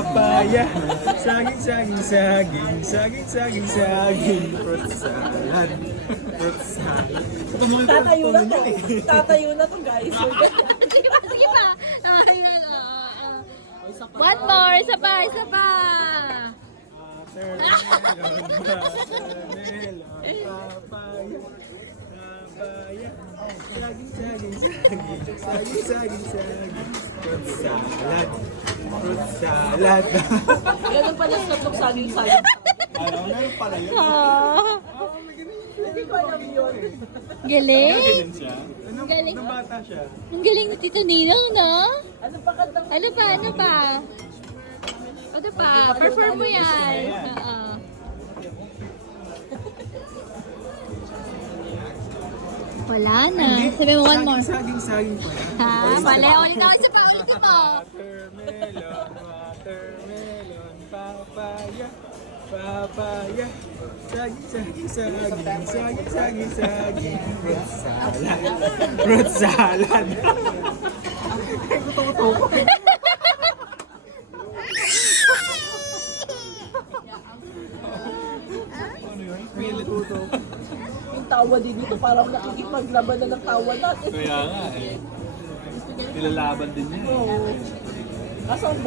papaya, saging, saging, saging, saging, saging, saging, fruit salad, fruit salad. Tatayo na to. Tatayo na to, guys. Sige pa, sige pa. Ayan, one more, isa pa, isa pa. Watermelon, watermelon, papaya, papaya, saging, saging, saging, saging, saging, saging, fruit salad, fruit salad. Ganun pala sa tok saging-saging. Ano, meron pala yun. Hindi ko alam yun. Galing. Ganyan siya. Galing. Nung bata siya. Ang galing ni Tito Ninong, no? Ano pa kantang? Ano pa, ano pa? Ano pa? Perform mo yan. Oo. Wala na. Sabi mo one more. Saging, saging pa. Ha? Wala. Ulit ako. Isa pa. Ulitin mo. Watermelon, watermelon, papaya, papaya, saging, saging, saging, saging, saging, saging, fruit salad, fruit salad. Gusto ko. Ano yun? Pilit. Yung tawa din dito, parang nakikipaglaban na ng tawa natin. Kaya nga eh. Nilalaban din niya. Oo. Kaso ang